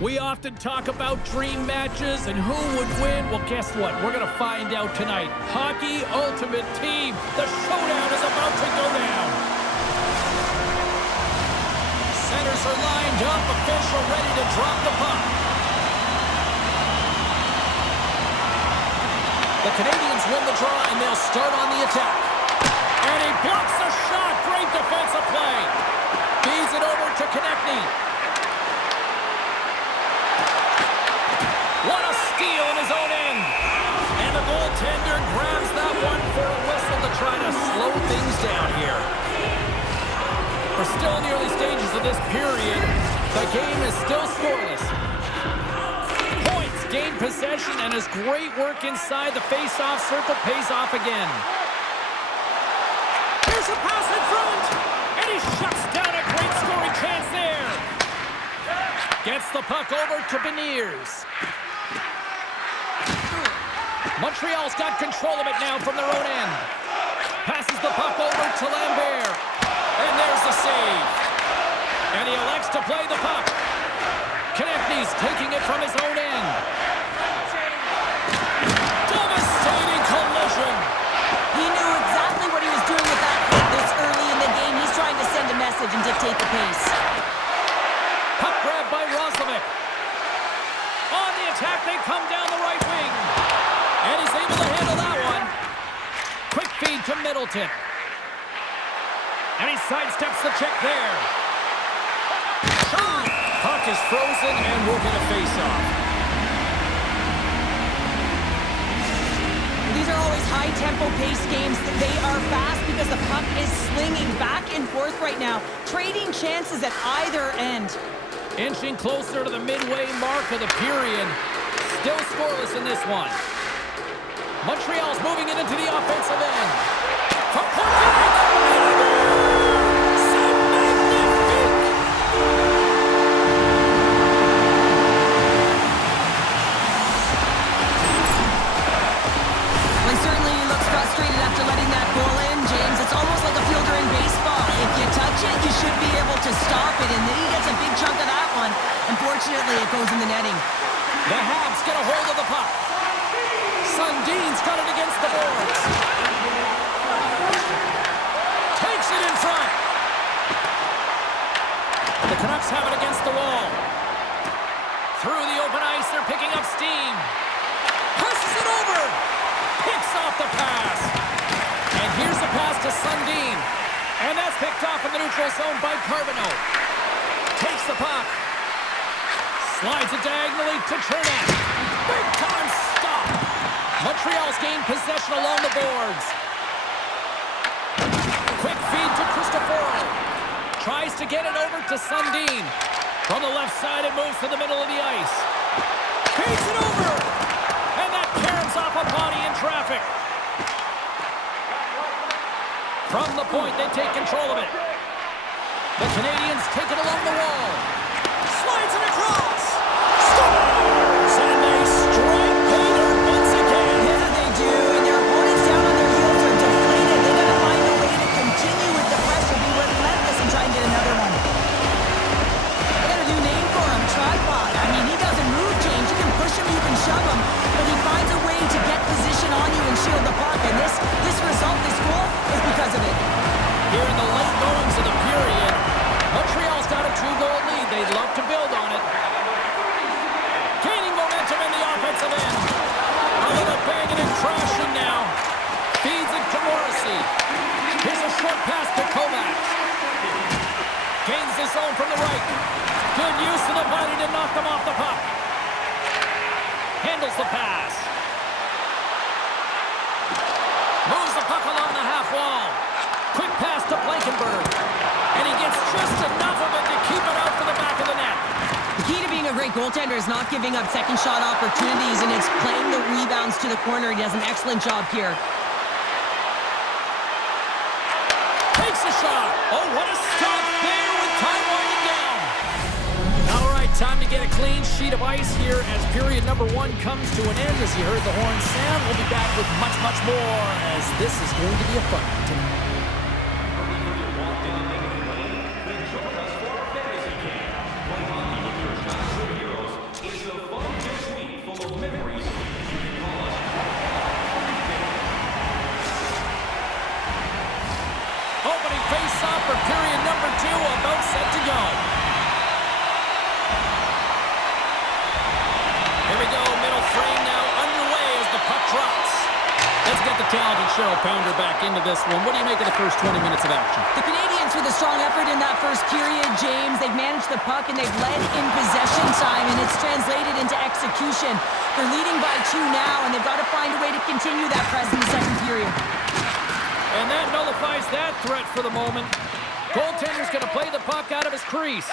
We often talk about dream matches and who would win. Well, guess what? We're going to find out tonight. Hockey Ultimate Team. The showdown is about to go down. Centers are lined up. Official ready to drop the puck. The Canadians win the draw, and they'll start on the attack. And he blocks the shot. Great defensive play. Feeds it over to Konechny. What a steal in his own end. And the goaltender grabs that one for a whistle to try to slow things down here. We're still in the early stages of this period. The game is still scoreless. Points, gain possession, and his great work inside the face-off circle pays off again. Here's a pass in front, and he shuts down a great scoring chance there. Gets the puck over to Beniers. Montreal's got control of it now from their own end. Passes the puck over to Lambert. And there's the save. And he elects to play the puck. Konechny's taking it from his own end. Devastating collision. He knew exactly what he was doing with that hit this early in the game. He's trying to send a message and dictate the pace. Puck grab by Roslovic. On the attack, they come down the right wing. And he's able to handle that one. Quick feed to Middleton. And he sidesteps the check there. Shot! Puck is frozen, and we'll get a face-off. These are always high-tempo pace games. They are fast because the puck is slinging back and forth right now, trading chances at either end. Inching closer to the midway mark of the period. Still scoreless in this one. Montreal's moving it into the offensive end. From point blank. C'est magnifique. Well, he certainly looks frustrated after letting that goal in, James. It's almost like a fielder in baseball. If you touch it, you should be able to stop it, and then he gets a big chunk of that one. Unfortunately, it goes in the netting. The Habs get a hold of the puck. Sundin's got it against the boards. Takes it in front. The Canucks have it against the wall. Through the open ice, they're picking up steam. Passes it over. Picks off the pass. And here's the pass to Sundin. And that's picked off in the neutral zone by Carbonneau. Takes the puck. Slides it diagonally to Chernak. Big time stop. Montreal's gained possession along the boards. Quick feed to Cristoforo. Tries to get it over to Sundin. From the left side, it moves to the middle of the ice. Feeds it over. And that caroms off a body in traffic. From the point, they take control of it. The Canadians take it along the wall. Slides it across. Scores! And they strike pay dirt once again. Yeah, they do. And their opponents down on their heels are deflated. They got to find a way to continue with the pressure, be relentless, and try and get another one. They got a new name for him, Tripod. I mean, he doesn't move, James. You can push him, you can shove him, but he finds a way to get position on you and shield the puck. And this result, this goal, is because of it. Here in the late goings of the period, Montreal's got a 2-goal lead. They'd love to build on it. Gaining momentum in the offensive end. A little banging and crashing now. Feeds it to Morrissey. Here's a short pass to Kovacs. Gains the zone from the right. Good use of the body to knock them off the puck. Handles the pass. Moves the puck along the half wall. Quick pass to Blankenberg. And he gets just enough of it to keep it out for the back of the net. The key to being a great goaltender is not giving up second shot opportunities, and it's playing the rebounds to the corner. He does an excellent job here. Takes a shot. Oh, what a stop there with time winding down. All right, time to get a clean sheet of ice here as period number 1 comes to an end. As you heard the horn sound, we'll be back with much, much more as this is going to be a fun one tonight. for period number 2, about set to go. Here we go, middle frame now underway as the puck drops. Let's get the talented Cheryl Pounder back into this one. What do you make of the first 20 minutes of action? The Canadians with a strong effort in that first period, James. They've managed the puck and they've led in possession time, and it's translated into execution. They're leading by 2 now, and they've got to find a way to continue that press in the second period. And that nullifies that threat for the moment. Goaltender's going to play the puck out of his crease.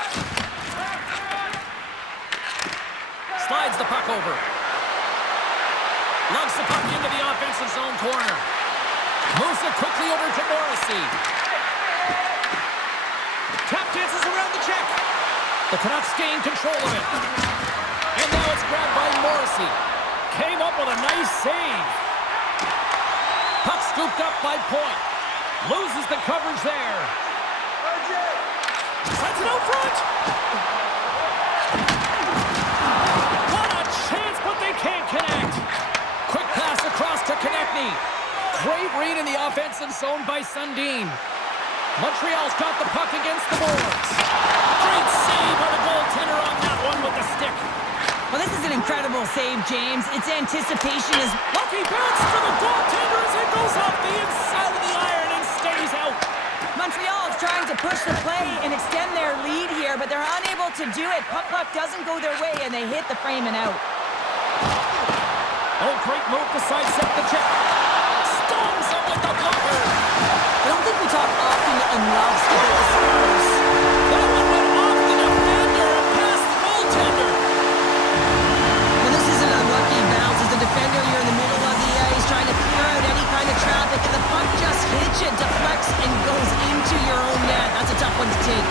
Slides the puck over. Lugs the puck into the offensive zone corner. Moves it quickly over to Morrissey. Tap dances around the check. The Canucks gain control of it. And now it's grabbed by Morrissey. Came up with a nice save. Puck scooped up by Point. Loses the coverage there. Sends it out front. What a chance, but they can't connect. Quick pass across to Konechny. Great read in the offensive zone by Sundin. Montreal's got the puck against the boards. Great save by the goaltender on that one with the stick. Well, this is an incredible save, James. Its anticipation is... Lucky bounce for the goaltender as it goes off the inside of the iron and stays out. Montreal is trying to push the play and extend their lead here, but they're unable to do it. Puck doesn't go their way, and they hit the frame and out. Oh, great move to sidestep the check. Stones up with the blocker. I don't think we talk often enough about the scores. That one went off the defender and past the goaltender. Well, this is an unlucky bounce. As a defender, you're in the middle of the ice trying to clear out any kind of traffic, and the puck just hits you, deflects, and goes into your own net. That's a tough one to take.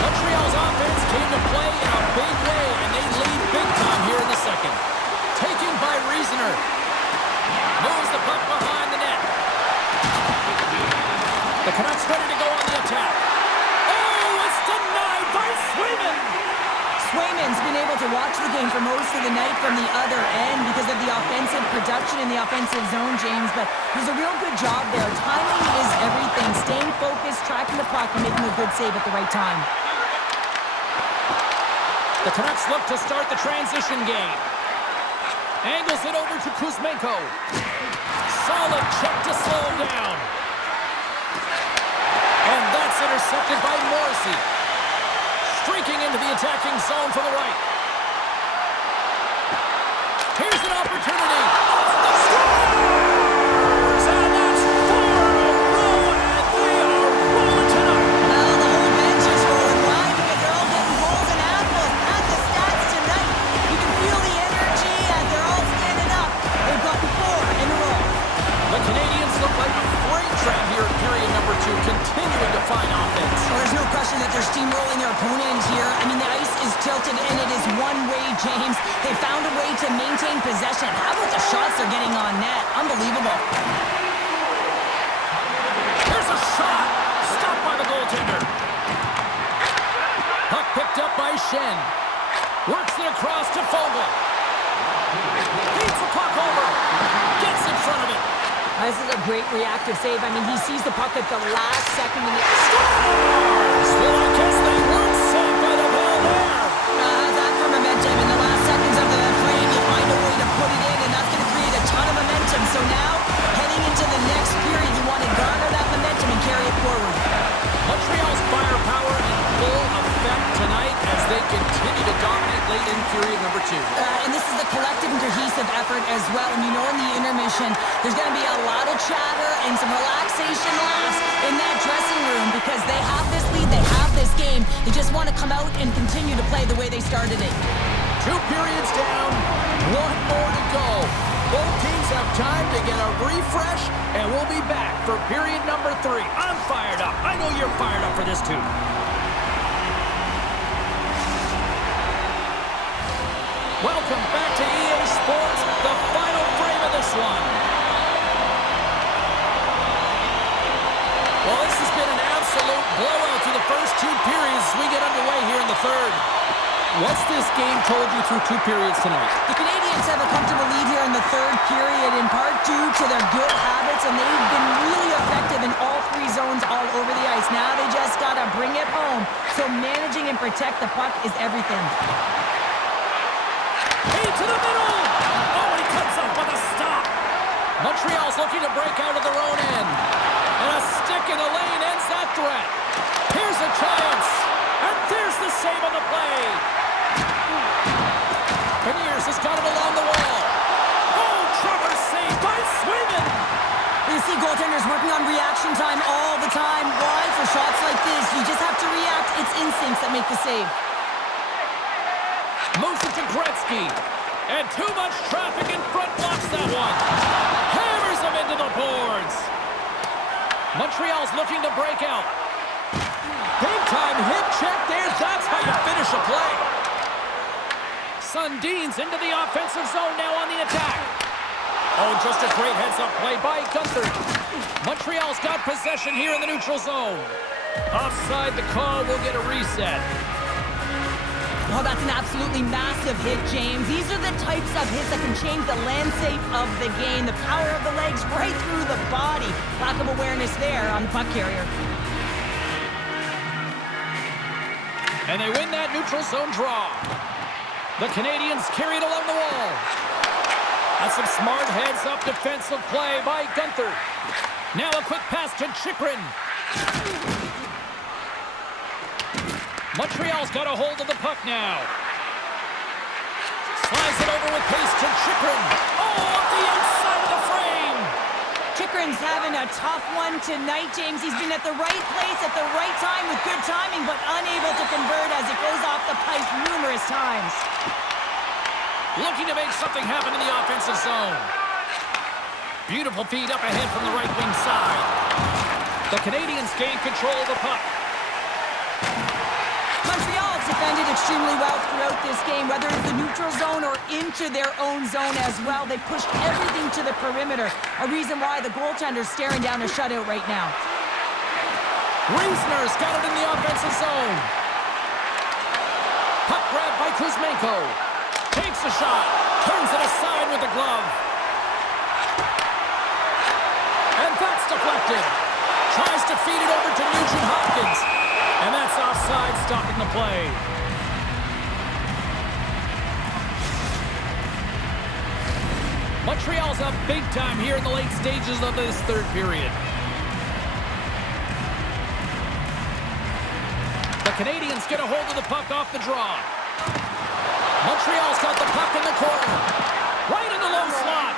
Montreal's offense came to play in a big way, and they lead big time here in the second. Taken by Reasoner. Moves the puck behind the net. The Canucks ready to go on the attack. Oh, it's denied by Swayman. Swayman's been able to watch the game for most of the night from the other end because of the offensive production in the offensive zone, James, but there's a real good job there. Timing is everything. Staying focused, tracking the puck, and making a good save at the right time. The Canucks look to start the transition game. Angles it over to Kuzmenko. Solid check to slow him down. And that's intercepted by Morrissey. Streaking into the attacking zone for the right. Here's an opportunity. Scores! And that's 4 in a row, and they are rolling tonight. Well, the whole bench is rolling. Why? Because they're all getting goals and apples. At the stats tonight, you can feel the energy as they're all standing up. They've got 4 in a row. The Canadians look like a freight train here in period number 2, continuing to find offense. Well, there's no question that they're steamrolling their opponent here. I mean, the ice is tilted, and it is one way, James. They found a way to maintain possession. How about the shots they're getting on net? Unbelievable. There's a shot. Stopped by the goaltender. Puck picked up by Shen. Works it across to Fogle. Feeds the puck over. Gets in front of it. This is a great reactive save. I mean, he sees the puck at the last second. And Scores! Well, I guess they weren't saved by the ball there. That for momentum. In the last seconds of the frame, you find a way to put it in, and that's going to create a ton of momentum. So now, heading into the next period, you want to garner that momentum and carry it forward. Montreal's firepower in full effect tonight as they continue to dominate late in period number 2. And this is a collective and cohesive effort as well. And you know in the intermission, there's going to be a lot of chatter and some relaxation laughs in that dressing room because they have this lead, they have this game. They just want to come out and continue to play the way they started it. 2 periods down, 1 more to go. Both teams have time to get a refresh, and we'll be back for period number 3. I'm fired up. I know you're fired up for this too. Welcome back to EA Sports, the final frame of this one. Well, this has been an absolute blowout through the first 2 periods as we get underway here in the third. What's this game told you through 2 periods tonight? The Canadians have a comfortable lead here in the third period, in part due to their good habits, and they've been really effective in all 3 zones all over the ice. Now they just that bring it home. So managing and protect the puck is everything. Into the middle! Oh, he comes up with a stop. Montreal's looking to break out of their own end. And a stick in the lane ends that threat. Here's a chance. And there's the save on the play. Beniers has got it along the wall. Oh, Trevor saved by Swayman. You see goaltenders working on reaction time all the time. Why? For shots like this, you just have to react. It's instincts that make the save. Moves it to Gretzky. And too much traffic in front blocks that one. Hammers him into the boards. Montreal's looking to break out. Big time hit check there. That's how you finish a play. Sundin's into the offensive zone now on the attack. Oh, just a great heads-up play by Gunther. Montreal's got possession here in the neutral zone. Offside, the call will get a reset. Oh, that's an absolutely massive hit, James. These are the types of hits that can change the landscape of the game. The power of the legs right through the body. Lack of awareness there on the puck carrier. And they win that neutral zone draw. The Canadians carry it along the wall. That's some smart heads-up defensive play by Gunther. Now a quick pass to Chychrun. Montreal's got a hold of the puck now. Slides it over with pace to Chychrun. Oh, off the outside of the frame. Chychrun's having a tough one tonight, James. He's been at the right place at the right time with good timing, but unable to convert as it goes off the pipe numerous times. Looking to make something happen in the offensive zone. Beautiful feed up ahead from the right wing side. The Canadians gain control of the puck. Montreal has defended extremely well throughout this game, whether it's the neutral zone or into their own zone as well. They pushed everything to the perimeter, a reason why the goaltender's staring down a shutout right now. Riesner's got it in the offensive zone. Puck grab by Kuzmenko. Takes a shot. Turns it aside with the glove. And that's deflected. Tries to feed it over to Nugent Hopkins. And that's offside, stopping the play. Montreal's up big time here in the late stages of this third period. The Canadians get a hold of the puck off the draw. Montreal's got the puck in the corner. Right in the low slot.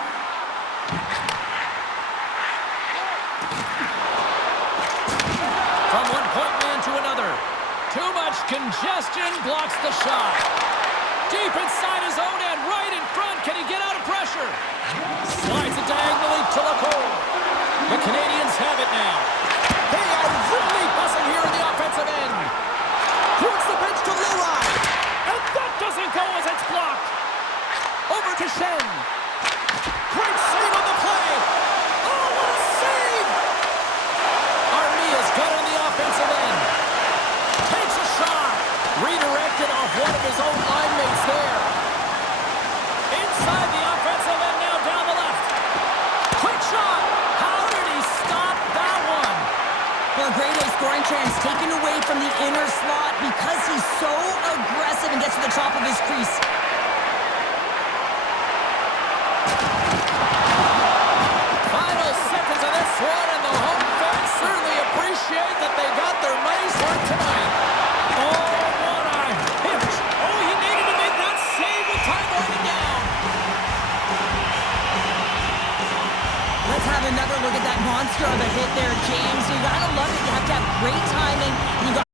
From one point man to another. Too much congestion blocks the shot. Deep inside his own end, right in front. Can he get out of pressure? Slides it diagonally to Lacour. The Canadians have it now. They are really buzzing here in the offensive end. Towards the bench to Leroy. And that doesn't go as it's blocked. Over to Shen. Great save on the play. Oh, what a save! Armia's got on the offensive end. Takes a shot. Redirected off one of his own line mates there. Inside the offensive end now down the left. Quick shot. How did he stop that one? Well, a grade A scoring chance taken away from the inner slot because he's so aggressive and gets to the top of his crease. Final seconds of this one, and the home fans certainly appreciate that they got their money's worth tonight. Oh, what a hit. Oh, he needed to make that save with time winding down. Let's have another look at that monster of a hit there, James. You gotta love it. You have to have great timing. And you got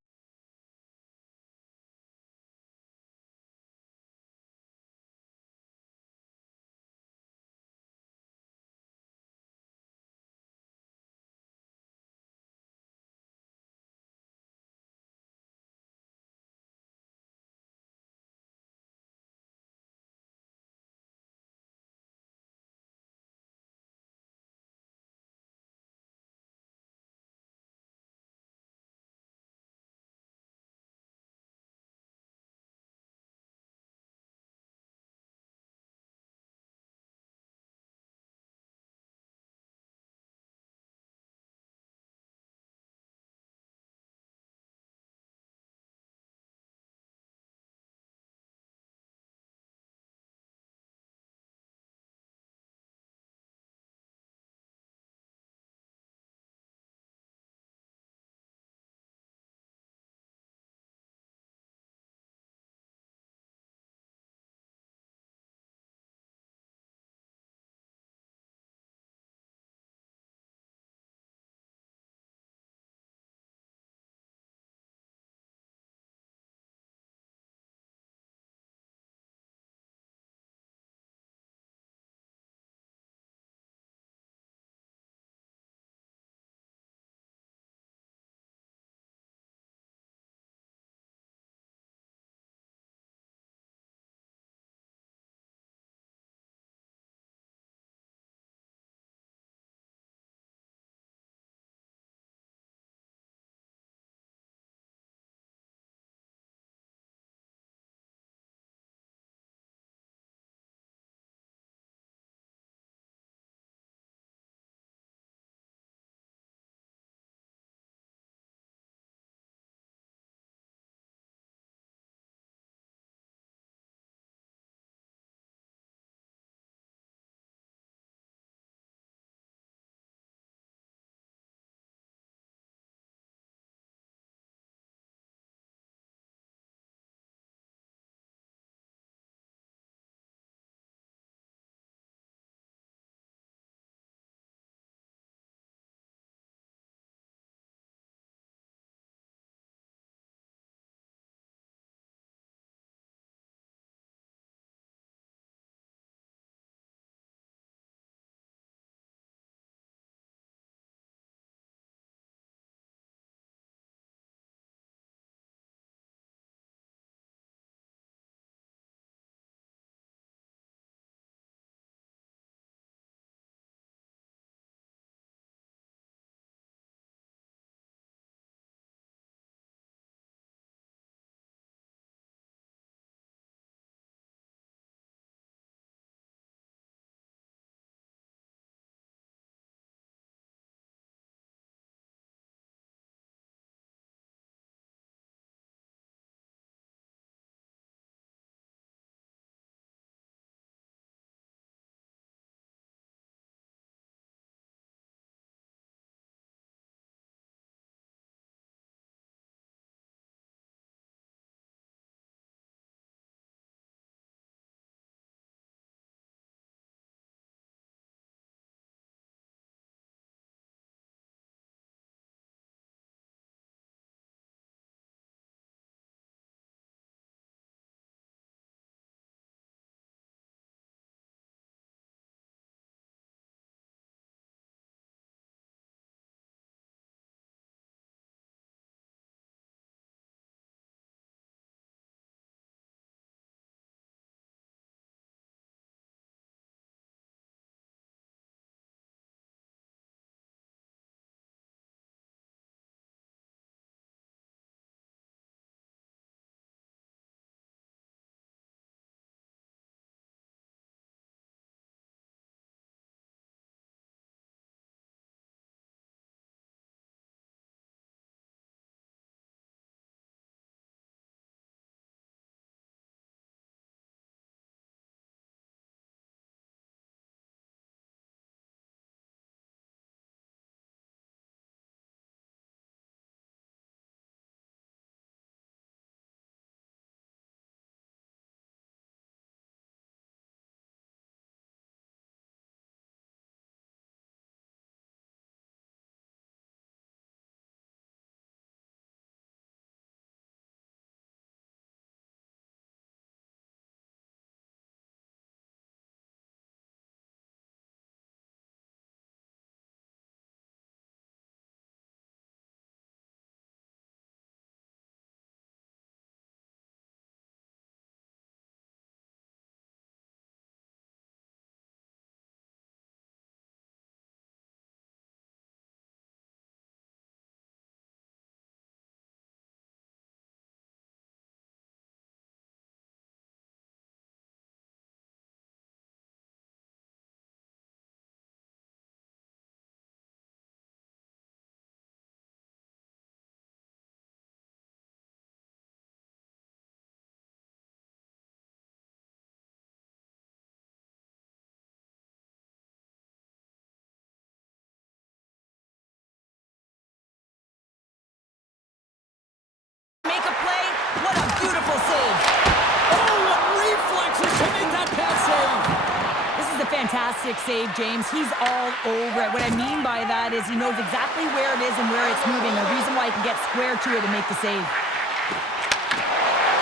fantastic save, James. He's all over it. What I mean by that is he knows exactly where it is and where it's moving. The reason why he can get square to it and make the save.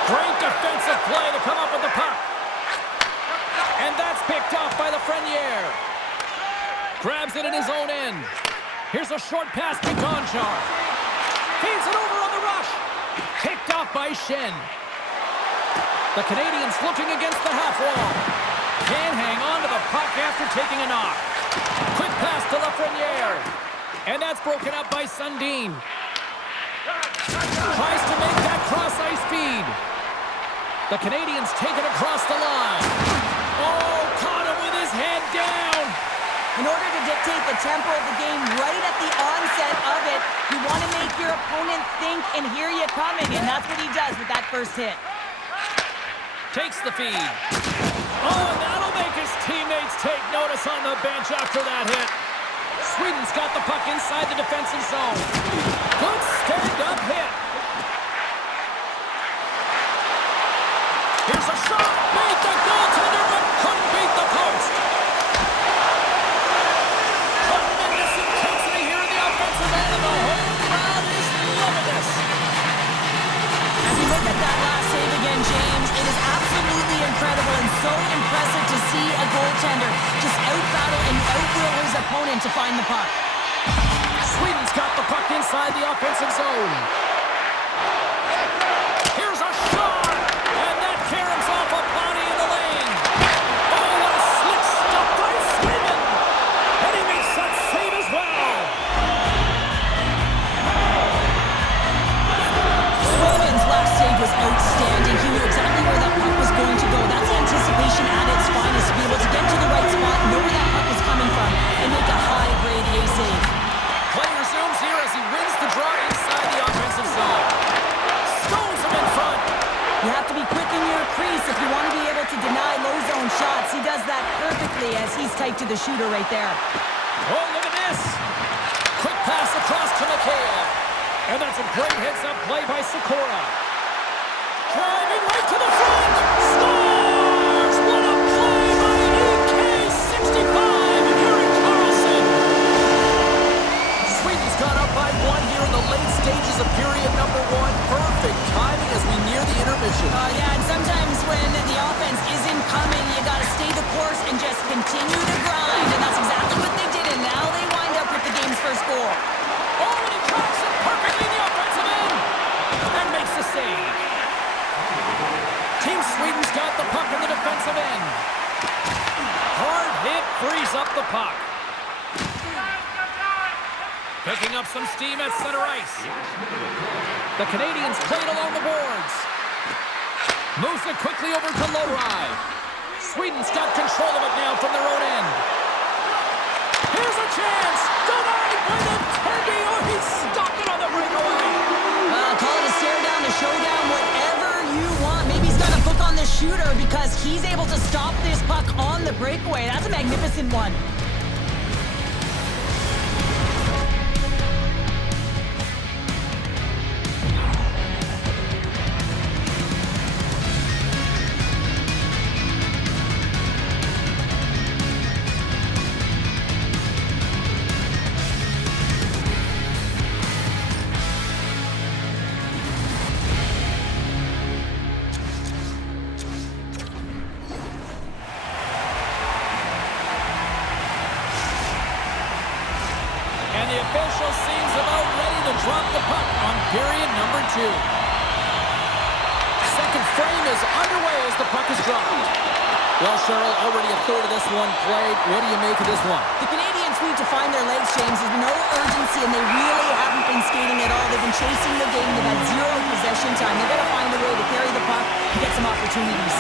Great defensive play to come up with the puck. And that's picked up by the Frenier. Grabs it in his own end. Here's a short pass to Gonchar. Feeds it over on the rush. Picked off by Shen. The Canadians looking against the half wall. Can't hang on to the puck after taking a knock. Quick pass to Lafreniere. And that's broken up by Sundin. Tries to make that cross-ice feed. The Canadians take it across the line. Oh, caught him with his head down. In order to dictate the tempo of the game right at the onset of it, you want to make your opponent think and hear you coming, and that's what he does with that first hit. Takes the feed. Oh, and that'll make his teammates take notice on the bench after that hit. Sweden's got the puck inside the defensive zone. Good stand-up hit. Here's a shot. Beat the goaltender, but couldn't beat the post. Tremendous intensity here in the offensive end, and the whole crowd is loving this. As you look at that last save again, James, it is absolutely incredible and so impressive to see a goaltender just out-battle and out-will his opponent to find the puck. Sweden's got the puck inside the offensive zone. Here's a shot, and that caroms off a body in the lane. Oh, what a slick stop by Sweden, and he makes that save as well. Sweden's last save was outstanding. He knew exactly where that puck was going to go. That's anticipation at its finest, to be able to get to the right spot, know where that puck is coming from, and make a high-grade A save. Play resumes here as he wins the draw inside the offensive zone. Stones him in front. You have to be quick in your crease if you want to be able to deny low-zone shots. He does that perfectly as he's tight to the shooter right there. Oh, look at this. Quick pass across to Mikheyev. And that's a great heads-up play by Sikora. Driving right to the front. Scores! What a play by EK65, Erik Karlsson. Sweden's got up by one here in the late stages of period number one. Perfect timing as we near the intermission. Yeah, and sometimes when the offense isn't coming, you got to stay the course and just continue to grind. And that's exactly what they did, and now they wind up with the game's first goal. Oh, and he tracks it perfectly in the offensive end. And makes the save. Team Sweden's got the puck in the defensive end. Hard hit frees up the puck. Picking up some steam at center ice. The Canadians play it along the boards. Moves it quickly over to Lowry. Sweden's got control of it now from their own end. Here's a chance. Denied by the Teddy. Oh, he stopped it on the breakaway. Call it a stare down, a showdown, whatever you want. Maybe he's got a book on the shooter because he's able to stop this puck on the breakaway. That's a magnificent one. And the official seems about ready to drop the puck on period number 2. Second frame is underway as the puck is dropped. Well, Cheryl, already a third of this one played. What do you make of this one? The Canadians need to find their legs, James. There's no urgency, and they really haven't been skating at all. They've been chasing the game. They've had zero possession time. They've got to find a way to carry the puck and get some opportunities.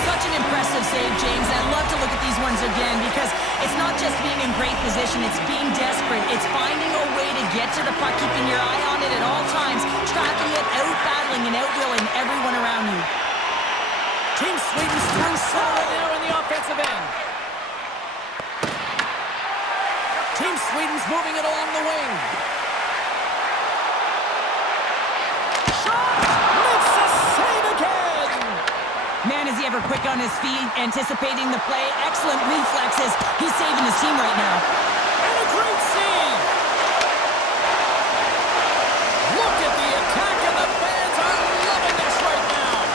Such an impressive save, James. I'd love to look at these ones again because it's not just being in great position. It's being desperate. It's finding a way to get to the puck, keeping your eye on it at all times, tracking it, out-battling and out-willing everyone around you. Team Sweden's through center now in the offensive end. Team Sweden's moving it along the wing. Shot! Makes a save again! Man, has he ever quick on his feet, anticipating the play. Excellent reflexes. He's saving his team right now. And a great save! Look at the attack, and the fans are loving this right now.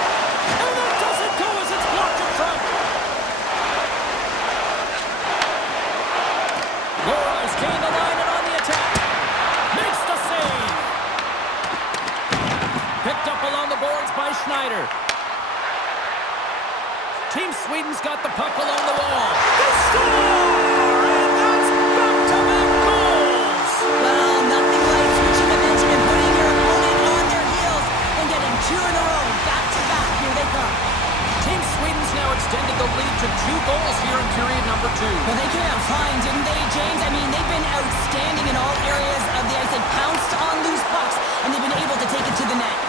And that doesn't go as it's blocked in front. Lorais gained the line and on the attack. Makes the save. Picked up along the boards by Schneider. Team Sweden's got the puck along the wall. They score! And that's back-to-back goals! Well, nothing like switching momentum and putting your opponent on their heels and getting two in a row, back-to-back. Here they come. Team Sweden's now extended the lead to 2 goals here in period number 2. Well, they came out flying, didn't they, James? I mean, they've been outstanding in all areas of the ice. They pounced on loose pucks, and they've been able to take it to the net.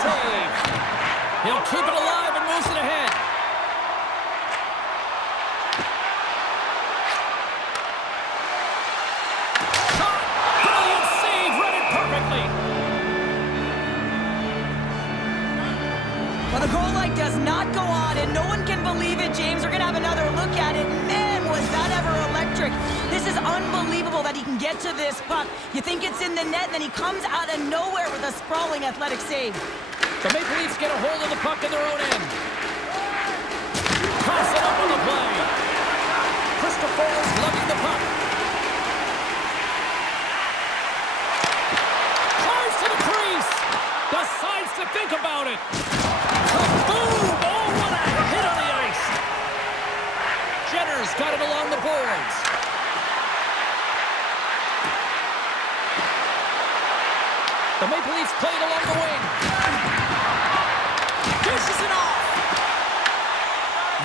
Save. He'll keep it alive and moves it ahead. Shot. Brilliant save. Read it perfectly. Well, the goal light does not go on, and no one can believe it, James. We're going to have another look at it. Man, was that ever electric. This is unbelievable that he can get to this puck. You think it's in the net, and then he comes out of nowhere with a sprawling athletic save. The Maple Leafs get a hold of the puck in their own end. Toss it up on the play. Christopher's lugging the puck. Drives to the crease. Decides to think about it. Kaboom! Oh, what a hit on the ice. Jenner's got it along the board.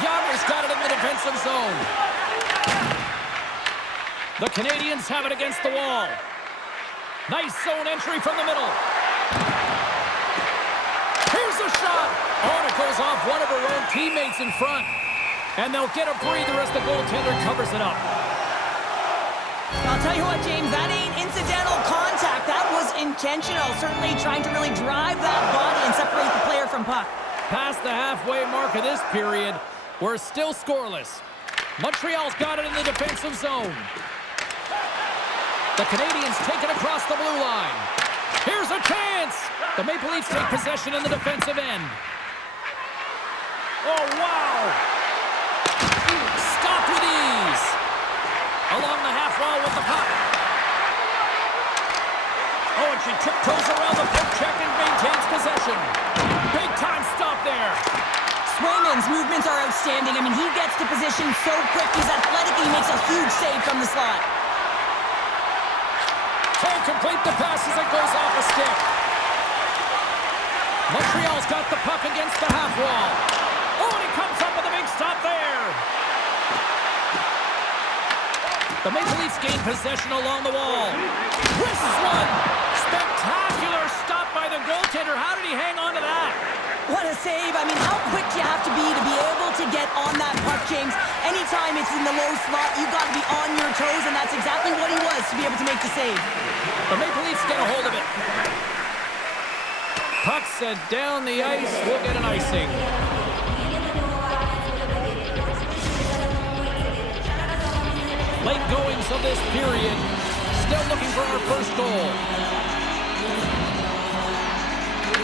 Calgary's got it in the defensive zone. The Canadians have it against the wall. Nice zone entry from the middle. Here's a shot. Oh, and it goes off one of her own teammates in front. And they'll get a breather as the goaltender covers it up. I'll tell you what, James, that ain't incidental contact. That was intentional. Certainly trying to really drive that body and separate the player from puck. Past the halfway mark of this period, we're still scoreless. Montreal's got it in the defensive zone. The Canadians take it across the blue line. Here's a chance! The Maple Leafs take possession in the defensive end. Oh, wow! Stopped with ease. Along the half wall with the puck. Oh, and she tiptoes around the poke check and maintains possession. Big time stop there. Swayman's movements are outstanding. I mean, he gets to position so quick. He's athletic. He makes a huge save from the slot. Can't complete the pass as it goes off a stick. Montreal's got the puck against the half wall. Oh, and he comes up with a big stop there. The Maple Leafs gain possession along the wall. Wrists one. Spectacular stop by the goaltender. How did he hang on to that? What a save. I mean, how quick do you have to be able to get on that puck, James? Anytime it's in the low slot, you've got to be on your toes, and that's exactly what he was to be able to make the save. The Maple Leafs get a hold of it. Puck set down the ice. We'll get an icing. Late goings of this period. Still looking for our first goal.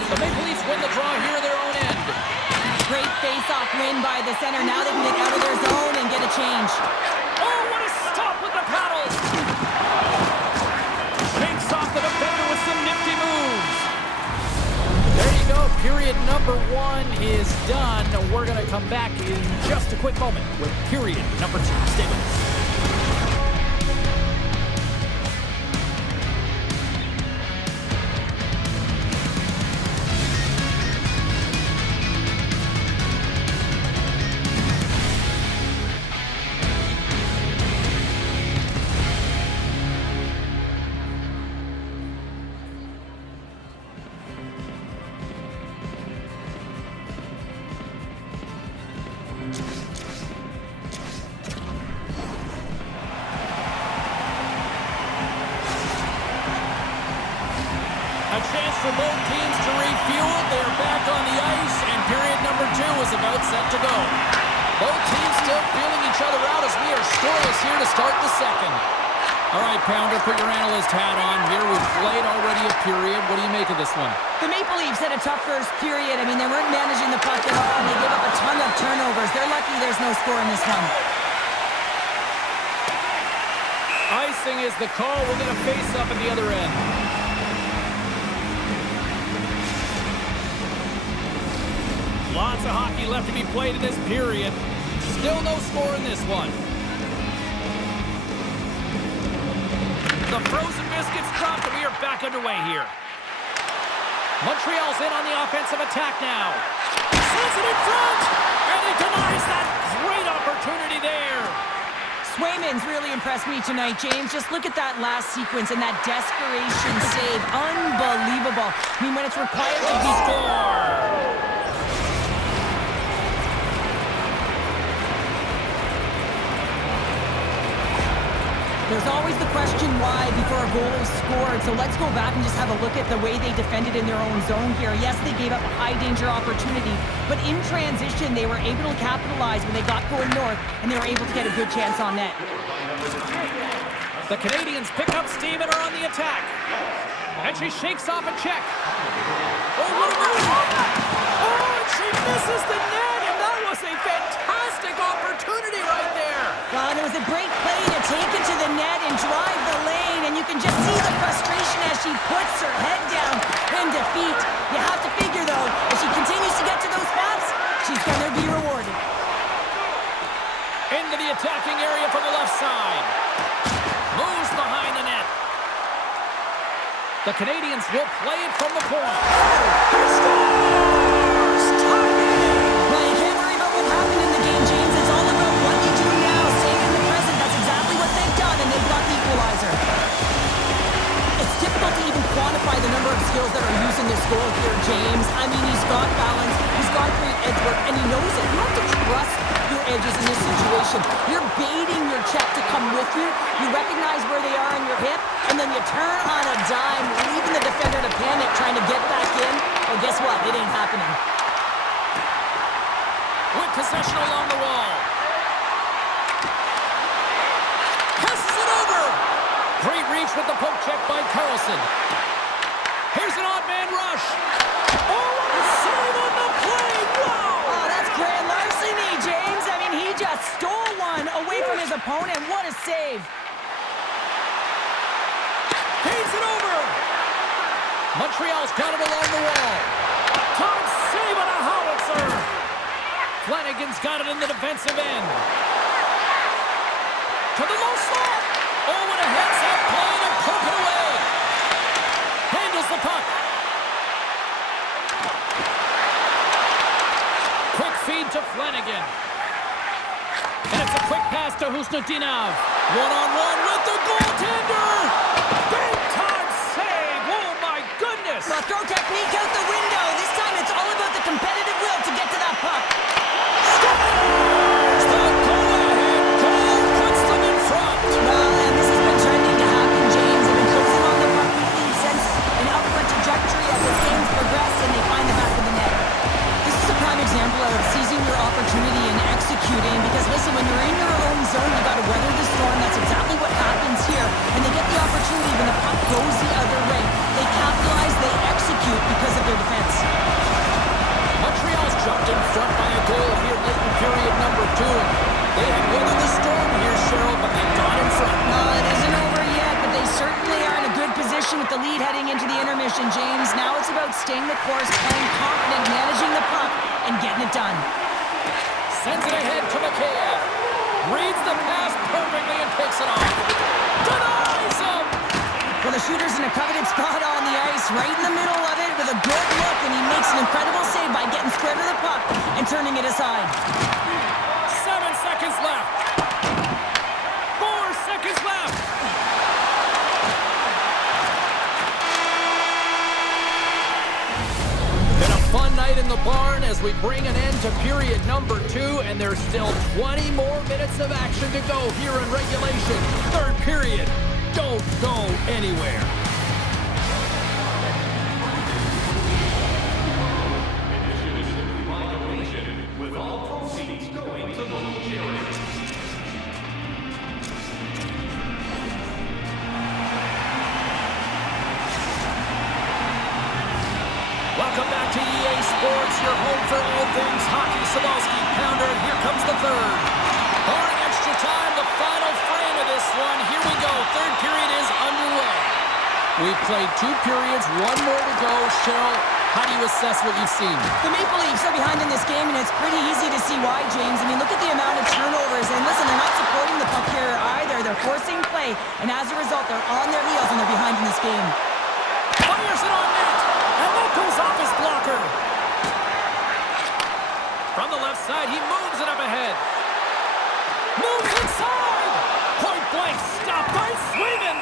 The Maple Leafs win the draw here in their own end. Great face-off win by the center. Now they can get out of their zone and get a change. Oh, what a stop with the paddles! Shakes off the defender with some nifty moves. There you go. Period number 1 is done. We're going to come back in just a quick moment with period number 2. Stay with us. A chance for both teams to refuel. They're back on the ice, and period number 2 is about set to go. Both teams still feeling each other out as we are scoreless here to start the second. All right, Pounder, put your analyst hat on here. We've played already a period. What do you make of this one? The Maple Leafs had a tough first period. I mean, they weren't managing the puck at all, and they gave up a ton of turnovers. They're lucky there's no score in this one. Icing is the call. We'll get a face-up at the other end. Lots of hockey left to be played in this period. Still no score in this one. The frozen biscuits dropped, and we are back underway here. Montreal's in on the offensive attack now. Sends it in front, and he denies that great opportunity there. Swayman's really impressed me tonight, James. Just look at that last sequence and that desperation save. Unbelievable. I mean, when it's required to be Score! There's always the question why before a goal is scored. So let's go back and just have a look at the way they defended in their own zone here. Yes, they gave up a high-danger opportunity, but in transition, they were able to capitalize when they got going north, and they were able to get a good chance on net. The Canadians pick up steam and are on the attack. And she shakes off a check. Oh, what a move! Oh, and she misses the net, and that was a fantastic opportunity right there. Well, and it was a great play to take it to the net and drive the lane, and you can just see the frustration as she puts her head down in defeat. You have to figure, though, if she continues to get to those spots, she's going to be rewarded. Into the attacking area from the left side. Moves behind the net. The Canadians will play it from the point. Oh, he scores! Timing! Well, you can't worry about what happened in the game, James. knows it. You have to trust your edges in this situation. You're baiting your check to come with you. You recognize where they are on your hip, and then you turn on a dime, leaving the defender to panic, trying to get back in. Well, guess what? It ain't happening. With possession along the wall. Passes it over. Great reach with the poke check by Carlson. Here's an odd man rush. Oh, what a save on the play. Wow. Oh, that's grand larceny, James. I mean, he just stole one away from his opponent. What a save. Gains it over. Montreal's got it along the wall. Time save on a howitzer. Flanagan's got it in the defensive end. To the low slot. Oh, what a heads-up play to poke it away. Handles the puck. Quick feed to Flanagan. And it's a quick pass to Husnudinov. One-on-one with the goaltender. Big-time save. Oh, my goodness. Well, throw technique out the window. This time it's all about the competitive will to get to that puck. Scores! The go-ahead goal puts them in front. Well, and this has been trending to happen, James. They've been closing on the puck quickly since an upward trajectory as the games progress and they find the back of the net. This is a prime example of seizing your opportunity and executing because, listen, when you're in your own zone, you got to weather the storm. That's exactly what happens here. And they get the opportunity when the puck goes the other way. They capitalize, they execute because of their defense. Montreal's jumped in front by a goal here late in period number 2. They have weathered the storm here, Cheryl, but they got in front. Well, it isn't over yet, but they certainly are in a good position with the lead heading into the intermission, James. Now it's about staying the course, playing confident, managing the puck, and getting it done. Sends it ahead to Mikheyev. Reads the pass perfectly and picks it off. Denies him! Well, the shooter's in a coveted spot on the ice, right in the middle of it with a good look, and he makes an incredible save by getting square to the puck and turning it aside. 7 seconds left. 4 seconds left. Been a fun night in the barn as we bring an end to period number 2, and there's still 20 more minutes of action to go here in regulation. Third period. Don't go anywhere. With all proceeds going to local charities. Welcome back to EA Sports, your home for all things hockey. Sabalski, pounder, here comes the third. Barring extra time, the final frame of this one. Here we go. Third period is underway. We've played 2 periods, 1 more to go. Cheryl, how do you assess what you've seen? The Maple Leafs are behind in this game, and it's pretty easy to see why, James. I mean, look at the amount of turnovers. And listen, they're not supporting the puck here either. They're forcing play, and as a result, they're on their heels, and they're behind in this game. Fires it on net, and that goes off his blocker. From the left side, he moves it up ahead. Moves inside! Point blank, stopped by Sweden!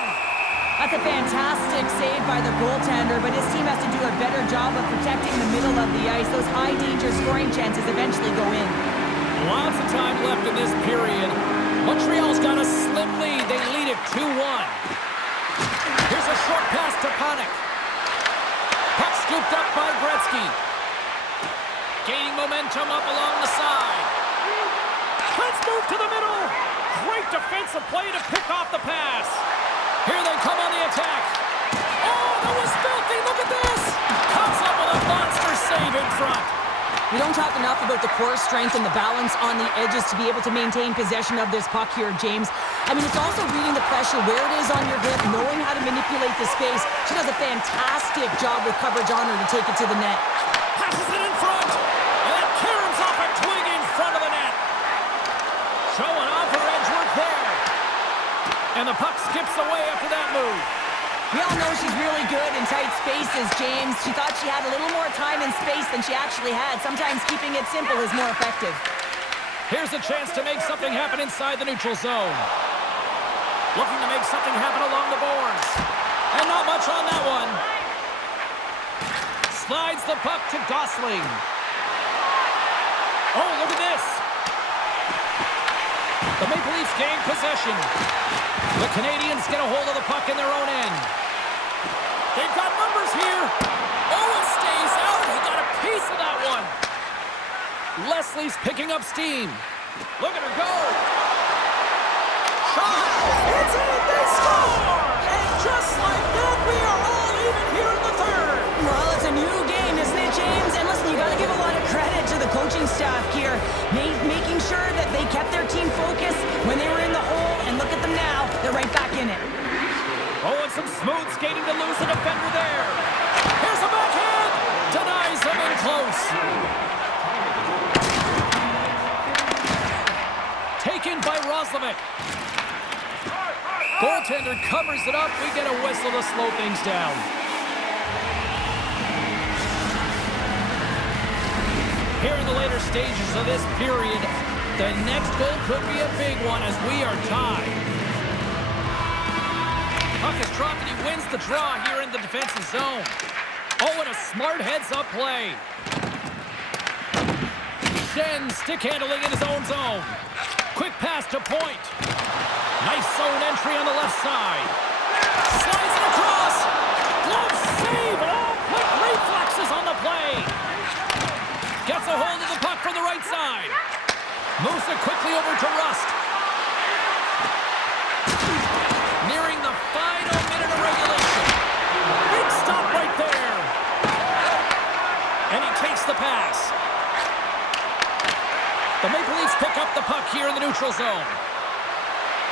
That's a fantastic save by the goaltender, but his team has to do a better job of protecting the middle of the ice. Those high-danger scoring chances eventually go in. Lots of time left in this period. Montreal's got a slim lead. They lead it 2-1. Here's a short pass to Panik. Puck scooped up by Gretzky. Gaining momentum up along the side. Let's move to the middle. Great defensive play to pick off the pass. Here they come on the attack. Oh, that was filthy. Look at this. Comes up with a monster save in front. We don't talk enough about the core strength and the balance on the edges to be able to maintain possession of this puck here, James. I mean, it's also reading the pressure, where it is on your hip, knowing how to manipulate the space. She does a fantastic job with coverage on her to take it to the net. Passes it in front. And it caroms off a twig in front of the net. Showing off her edge work there. And the puck skips away after that move. We all know she's really good in tight spaces, James. She thought she had a little more time and space than she actually had. Sometimes keeping it simple is more effective. Here's a chance to make something happen inside the neutral zone. Looking to make something happen along the boards. And not much on that one. Slides the puck to Gosling. Oh, look at this. The Maple Leafs gain possession. The Canadians get a hold of the puck in their own end. They've got numbers here. Oh, it stays out. He got a piece of that one. Leslie's picking up steam. Look at her go. Shot. It's in. They score. And just like that, we are all even here in the third. Well, it's a new game, isn't it, James? And listen, you got to give a lot of credit to the coaching staff here, making sure that they kept their team focused when they were in the hole. And look at them now. They're right back in it. Oh, and some smooth skating to lose a defender there. Here's a backhand. Denies him in close. Taken by Roslovic. Goaltender covers it up. We get a whistle to slow things down. Here in the later stages of this period, the next goal could be a big one as we are tied. Puck is dropped and he wins the draw here in the defensive zone. Oh, and a smart heads-up play. Shen stick handling in his own zone. Quick pass to point. Nice zone entry on the left side. Slides it across. Glove save. Oh, quick reflexes on the play. Gets a hold of the puck from the right side. Moves it quickly over to Rust. Nearing the final minute of regulation. Big stop right there. And he takes the pass. The Maple Leafs pick up the puck here in the neutral zone.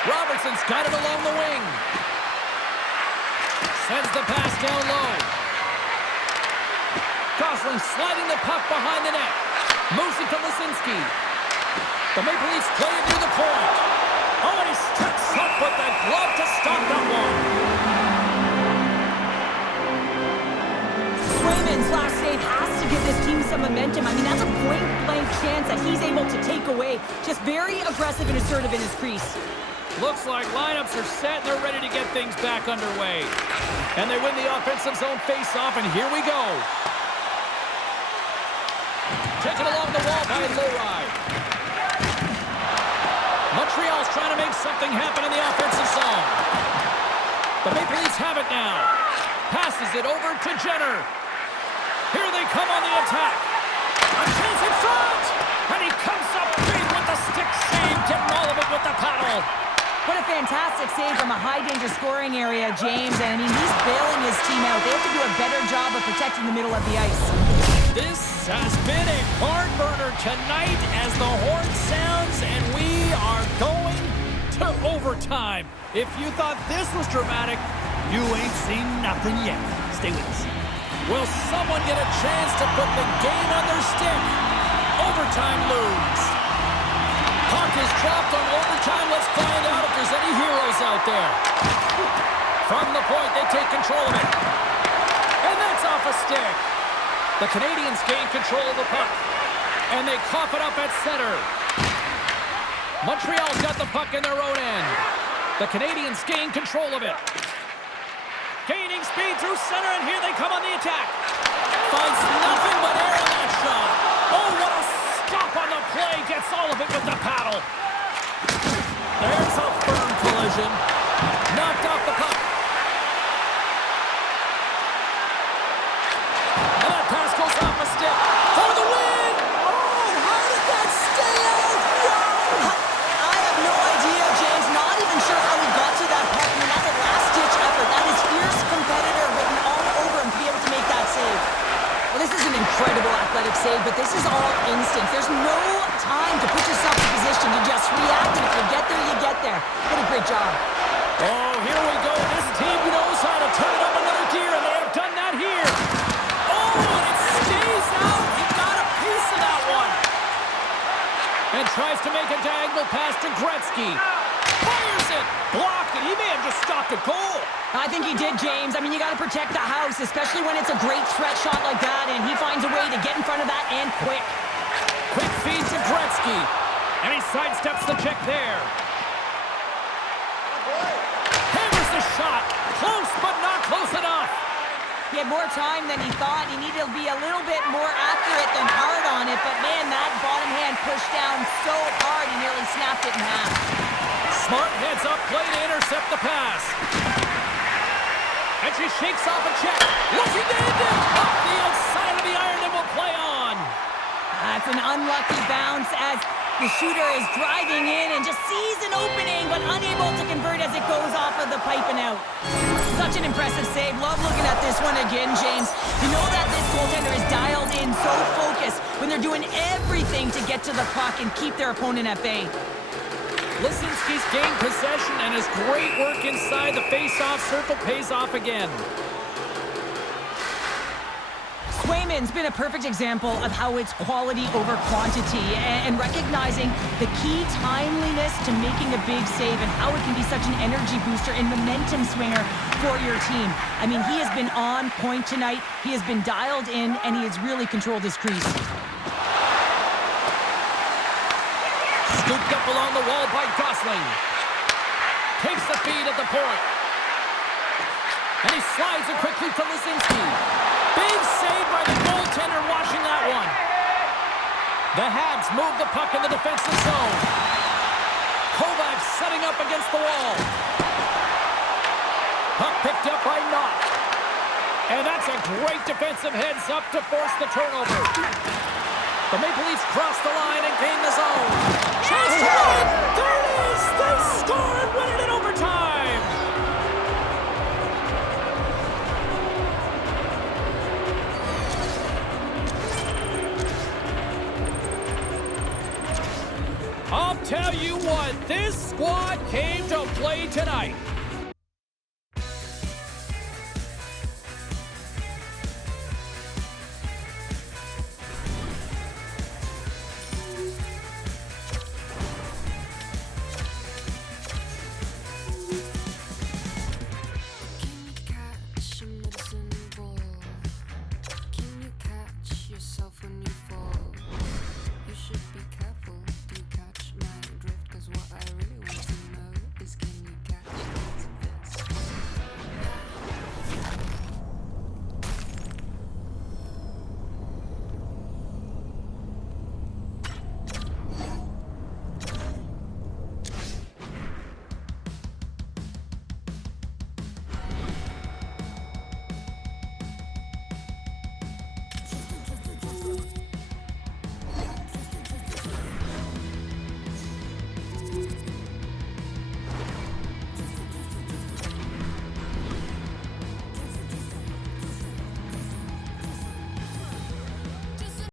Robertson's got it along the wing. Sends the pass down low. Gosling sliding the puck behind the net. Moves it to Lisinski. The Maple Leafs play it near the point. Oh, and he steps up with the glove to stop that one. Swayman's last save has to give this team some momentum. I mean, that's a point-blank chance that he's able to take away. Just very aggressive and assertive in his crease. Looks like lineups are set and they're ready to get things back underway. And they win the offensive zone face-off, and here we go. Taken along the wall by Lowride. Montreal's trying to make something happen in the offensive zone. The Maple Leafs have it now. Passes it over to Jenner. Here they come on the attack. A chance in front! And he comes up big with the stick save, getting all of it with the paddle. What a fantastic save from a high-danger scoring area, James. And, I mean, he's bailing his team out. They have to do a better job of protecting the middle of the ice. This has been a barn burner tonight as the horn sounds, and we are going to overtime. If you thought this was dramatic, you ain't seen nothing yet. Stay with us. Will someone get a chance to put the game on their stick? Overtime looms. Puck is dropped on overtime. Let's find out if there's any heroes out there. From the point, they take control of it. And that's off a stick. The Canadians gain control of the puck. And they cough it up at center. Montreal's got the puck in their own end. The Canadians gain control of it. Gaining speed through center, and here they come on the attack. Finds nothing but air on that shot. Oh, what a stop on the play. Gets all of it with the paddle. There's a firm collision. Knocked off the puck. And that pass goes off a stick. For the win! Oh, how did that stay out? Whoa! I have no idea, James. Not even sure how he got to that puck. I mean, that's a last-ditch effort. That is fierce competitor written all over him to be able to make that save. Well, this is an incredible athletic save, but this is all instinct. There's no time to put yourself in position. You just react, and if you get there, you get there. What a great job. Oh, here we go. This team knows how to turn it up another gear, and they have done that here. Oh, and it stays out. He got a piece of that one. And tries to make a diagonal pass to Gretzky. Fires it. Blocked it. He may have just stopped a goal. I think he did, James. I mean, you got to protect the house, especially when it's a great threat shot like that, and he finds a way to get in front of that and quick. Quick feed to Gretzky. And he sidesteps the check there. Hammers the shot. Close, but not close enough. He had more time than he thought. He needed to be a little bit more accurate than hard on it, but man, that bottom hand it in half. Smart heads up play to intercept the pass. And she shakes off a check. Looking to end it. Off the outside of the iron and will play on. That's an unlucky bounce as the shooter is driving in and just sees an opening but unable to convert as it goes off of the pipe and out. Such an impressive save. Love looking at this one again, James. You know that this goaltender is dialed in, so focused when they're doing everything to get to the puck and keep their opponent at bay. Lisinski's gained possession and his great work inside the face-off circle pays off again. Swayman's been a perfect example of how it's quality over quantity and recognizing the key timeliness to making a big save and how it can be such an energy booster and momentum swinger for your team. I mean, he has been on point tonight. He has been dialed in, and he has really controlled his crease. Scooped up along the wall by Gosling. Takes the feed at the point. And he slides it quickly to Lisinski. Big save by the goaltender washing that one. The Habs move the puck in the defensive zone. Kovac setting up against the wall. Puck picked up by Knott. And that's a great defensive heads up to force the turnover. The Maple Leafs cross the line and gain the zone. Chance to win! There it is! They score and win it in overtime! I'll tell you what, this squad came to play tonight.